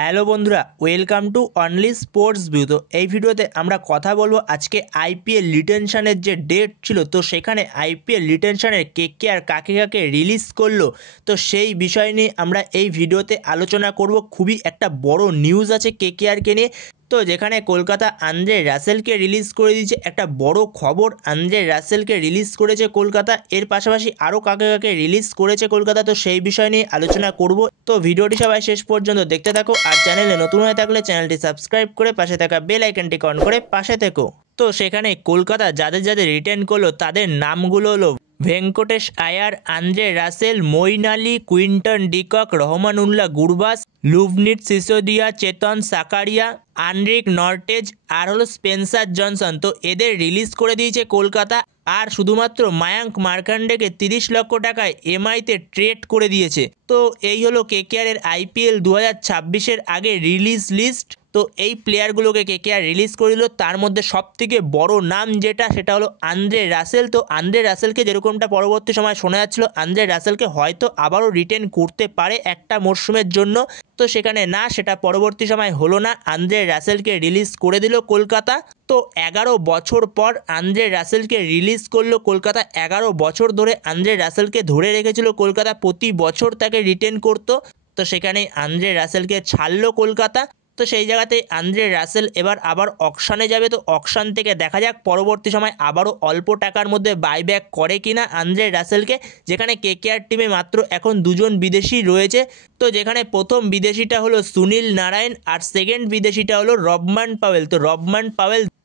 Hello বন্ধুরা, welcome to only sports view. তো এই ভিডিওতে আমরা কথা বলবো আজকে আইপিএল রিটেনশনের যে ডেট ছিল, তো সেখানে আইপিএল রিটেনশনের কে আর কাকে কাকে রিলিজ করলো, তো সেই বিষয় নিয়ে আমরা এই ভিডিওতে আলোচনা করব। খুবই একটা বড় নিউজ আছে কেকেআরকে নিয়ে। তো যেখানে কলকাতা আন্দ্রে রাসেলকে রিলিজ করে দিয়েছে, একটা বড় খবর, আন্দ্রে রাসেলকে রিলিজ করেছে কলকাতা। এর পাশাপাশি আরও কাকে কাকে রিলিজ করেছে কলকাতা, তো সেই বিষয় নিয়ে আলোচনা করব। তো ভিডিওটি সবাই শেষ পর্যন্ত দেখতে থাকো, আর চ্যানেলে নতুন হয়ে থাকলে চ্যানেলটি সাবস্ক্রাইব করে পাশে থাকা বেল আইকনটি অন করে পাশে থেকো। তো সেখানে কলকাতা যাদের যাদের রিটার্ন করলো তাদের নামগুলো হলো Venkatesh Iyer, Andre Russell, Moeen Ali, Quinton de Kock, Rahmanullah Gurbaz, Luvnith Sisodia, Chetan Sakariya, Anrich Nortje আর হলো স্পেন্সার জনসন। তো এদের রিলিজ করে দিয়েছে কলকাতা। আর শুধুমাত্র মায়াঙ্ক মার্কান্ডেকে 30 লক্ষ টাকায় এমআইতে ট্রেড করে দিয়েছে। তো এই হলো কেকেআরের আইপিএল 2026-এর আগে রিলিজ লিস্ট। তো এই প্লেয়ারগুলোকে কেকেআর রিলিজ করে দিল। তার মধ্যে সবথেকে বড় নাম যেটা, সেটা হলো আন্দ্রে রাসেল। তো আন্দ্রে রাসেলকে যেরকমটা পরবর্তী সময় শোনা যাচ্ছিল, আন্দ্রে রাসেলকে হয়তো আবারও রিটেন করতে পারে একটা মরশুমের জন্য, তো সেখানে না, সেটা পরবর্তী সময় হলো না। আন্দ্রে রাসেলকে রিলিজ করে দিল কলকাতা। তো 11 বছর পর আন্দ্রে রাসেলকে রিলিজ করলো কলকাতা। 11 বছর ধরে আন্দ্রে রাসেলকে ধরে রেখেছিল কলকাতা, প্রতি বছর তাকে রিটেন করতো। তো সেখানেই আন্দ্রে রাসেলকে ছাড়লো কলকাতা। তো সেই জায়গাতেই আন্দ্রে রাসেল এবার আবার অকশানে যাবে। তো অকশান থেকে দেখা যাক পরবর্তী সময় আবারও অল্প টাকার মধ্যে বাইব্যাক করে কিনা আন্দ্রে রাসেলকে। যেখানে কেকেআর টিমে মাত্র এখন দুজন বিদেশি রয়েছে। তো যেখানে প্রথম বিদেশিটা হলো সুনীল নারায়ণ, আর সেকেন্ড বিদেশিটা হলো রবমান পাওয়েল।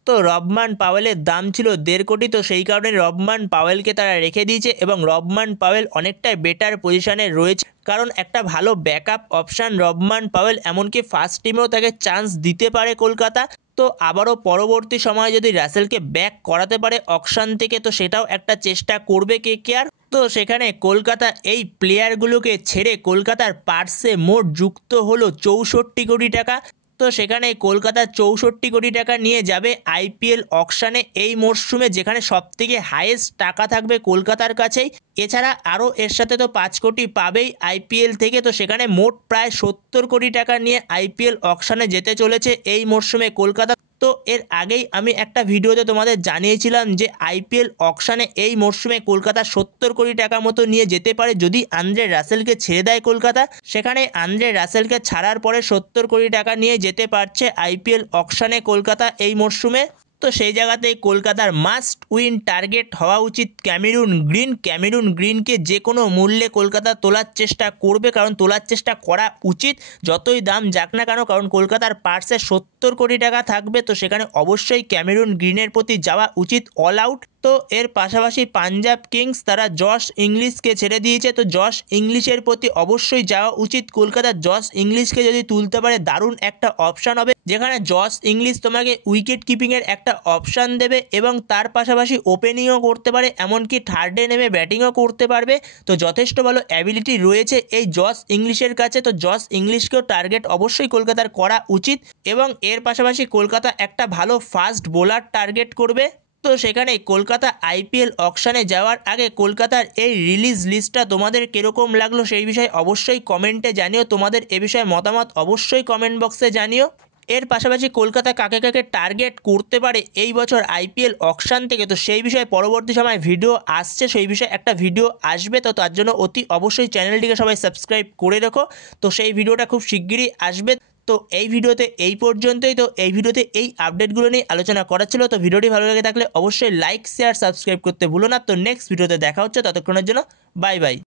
তো রবমান পাওয়েলের দাম ছিল 1.5 কোটি। তো সেই কারণে রবমান পাওয়েলকে তারা রেখে দিয়েছে, এবং রবমান পাওয়েল অনেকটাই বেটার পজিশনে রয়েছে, কারণ একটা ভালো ব্যাকআপ অপশান রবমান পাওয়েল। এমনকি ফার্স্ট টিমেও তাকে চান্স দিতে পারে কলকাতা। তো আবারও পরবর্তী সময়ে যদি রাসেলকে ব্যাক করাতে পারে অকশান থেকে, তো সেটাও একটা চেষ্টা করবে কেকেআর। তো সেখানে কলকাতা এই প্লেয়ারগুলোকে ছেড়ে কলকাতার পার্সে মোট যুক্ত হলো 64 কোটি টাকা। তো সেখানে কলকাতা 64 কোটি টাকা নিয়ে যাবে আইপিএল অকশানে এই মরশুমে, যেখানে সবথেকে হাইয়েস্ট টাকা থাকবে কলকাতার কাছেই। এছাড়া আরও এর সাথে তো 5 কোটি পাবেই আইপিএল থেকে। তো সেখানে মোট প্রায় 70 কোটি টাকা নিয়ে আইপিএল অকশানে যেতে চলেছে এই মরশুমে কলকাতা। তো এর আগেই আমি একটা ভিডিওতে তোমাদের জানিয়েছিলাম যে আইপিএল অকশানে এই মরশুমে কলকাতা 70 কোটি টাকা মতো নিয়ে যেতে পারে যদি আন্দ্রে রাসেলকে ছেড়ে দেয় কলকাতা। সেখানে আন্দ্রে রাসেলকে ছাড়ার পরে 70 কোটি টাকা নিয়ে যেতে পারছে আইপিএল অকশানে কলকাতা এই মরশুমে। তো সেই জায়গাতেই কলকাতার মাস্ট উইন টার্গেট হওয়া উচিত ক্যামেরুন গ্রিনকে যে কোনো মূল্যে কলকাতা তোলার চেষ্টা করবে, কারণ তোলার চেষ্টা করা উচিত যতই দাম যাক না কেন, কারণ কলকাতার পার্সে 70 কোটি টাকা থাকবে। তো সেখানে অবশ্যই ক্যামেরুন গ্রিনের প্রতি যাওয়া উচিত অল আউট। তো এর পাশাপাশি পাঞ্জাব কিংস তারা জশ ইংলিশকে ছেড়ে দিয়েছে। তো জশ ইংলিশের প্রতি অবশ্যই যাওয়া উচিত কলকাতার। জশ ইংলিশকে যদি তুলতে পারে দারুণ একটা অপশান হবে, যেখানে জশ ইংলিশ তোমাকে উইকেট কিপিংয়ের একটা অপশান দেবে, এবং তার পাশাপাশি ওপেনিংও করতে পারে, এমনকি থার্ডে নেমে ব্যাটিংও করতে পারবে। তো যথেষ্ট ভালো অ্যাবিলিটি রয়েছে এই জশ ইংলিশের কাছে। তো জশ ইংলিশকেও টার্গেট অবশ্যই কলকাতার করা উচিত, এবং এর পাশাপাশি কলকাতা একটা ভালো ফাস্ট বোলার টার্গেট করবে। তো সেখানে কলকাতা আইপিএল অকশানে যাওয়ার আগে কলকাতার এই রিলিজ লিস্টটা তোমাদের কীরকম লাগলো সেই বিষয়ে অবশ্যই কমেন্টে জানিও। তোমাদের এ বিষয়ে মতামত অবশ্যই কমেন্ট বক্সে জানিও। এর পাশাপাশি কলকাতা কাকে কাকে টার্গেট করতে পারে এই বছর আইপিএল অকশান থেকে, তো সেই বিষয়ে পরবর্তী সময় ভিডিও আসছে, সেই বিষয়ে একটা ভিডিও আসবে। তো তার জন্য অতি অবশ্যই চ্যানেলটিকে সবাই সাবস্ক্রাইব করে রেখো। তো সেই ভিডিওটা খুব শিগগিরই আসবে। তো এই ভিডিওতে এই পর্যন্তই। তো এই ভিডিওতে এই আপডেটগুলো নিয়ে আলোচনা করা ছিল। তো ভিডিওটি ভালো লেগে থাকলে অবশ্যই লাইক শেয়ার সাবস্ক্রাইব করতে ভুলো না। তো নেক্সট ভিডিওতে দেখা হচ্ছে, ততক্ষণের জন্য বাই বাই।